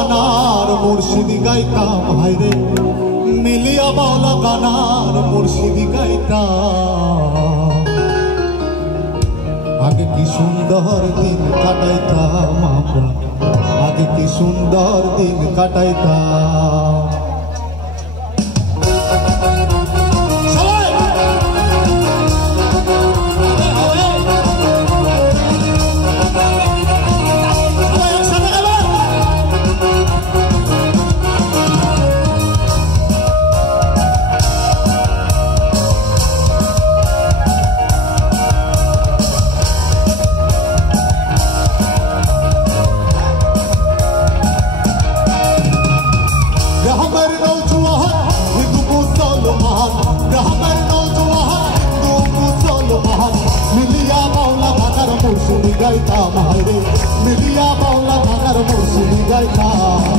গানার মুর্শিদি গাইতাম হায়রে মিলিয়া বাউলা গানার মুর্শিদি গাইতাম আগে কি সুন্দর দিন কাটাইতাম আমরা আগে কি সুন্দর দিন কাটাইতাম गाइताम हायरे मिलिया बाउला गानार मुर्शिदी गाइताम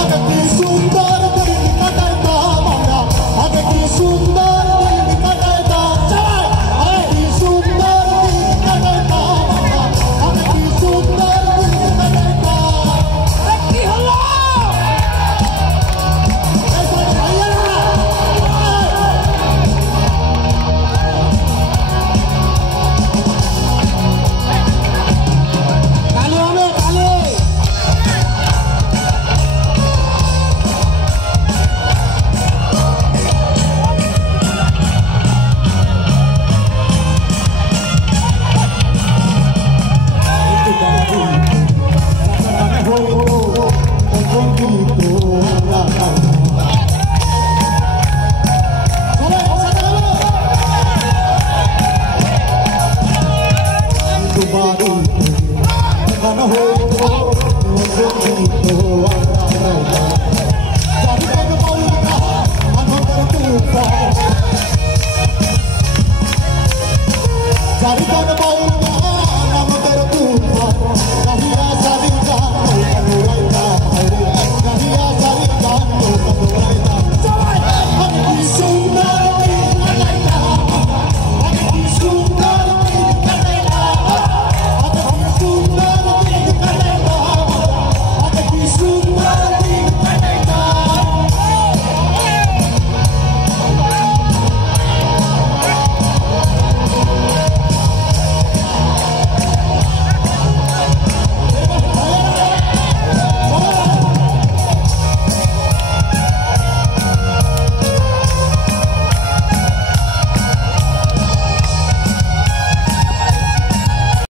आगे की सुंदर दिन काटाइताम আমরা आगे की सुंदर दिन काटाइताम चल आगे की सुंदर दिन काटाइताम আমরা आगे की सुंदर दिन काटाइताम अरे की হলো ऐसा भाईया